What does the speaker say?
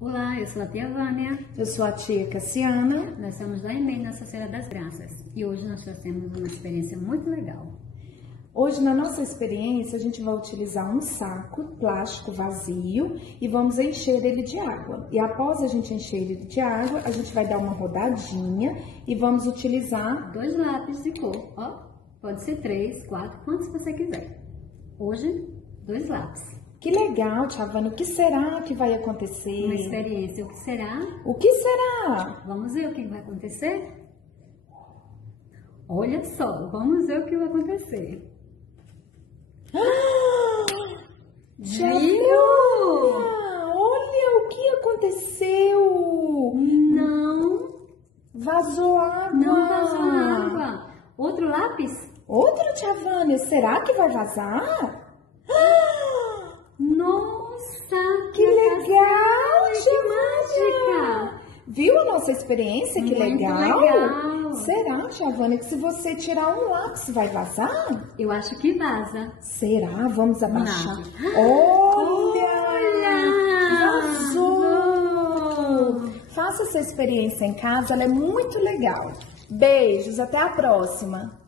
Olá, eu sou a tia Vânia. Eu sou a tia Cassiana. Nós somos da EMEI Nossa Senhora das Graças e hoje nós trazemos uma experiência muito legal. Hoje, na nossa experiência, a gente vai utilizar um saco plástico vazio e vamos encher ele de água. E após a gente encher ele de água, a gente vai dar uma rodadinha e vamos utilizar 2 lápis de cor, ó. Pode ser 3, 4, quantos você quiser. Hoje, 2 lápis. Que legal, tia Vânia. O que será que vai acontecer? Uma experiência, o que será? O que será? Vamos ver o que vai acontecer? Olha só, vamos ver o que vai acontecer. Tia Viu? Vânia, olha o que aconteceu. Não, Vazou água. não vazou água. Outro lápis? Outro, tia Vânia. Será que vai vazar? Nossa, Que legal, que tia mágica! Viu a nossa experiência? Que Muito legal. legal. Será, tia Vânia, que se você tirar um lápis vai vazar? Eu acho que vaza. Será? Vamos abaixar. Não. Olha! Vazou! Faça essa experiência em casa, ela é muito legal. Beijos, até a próxima!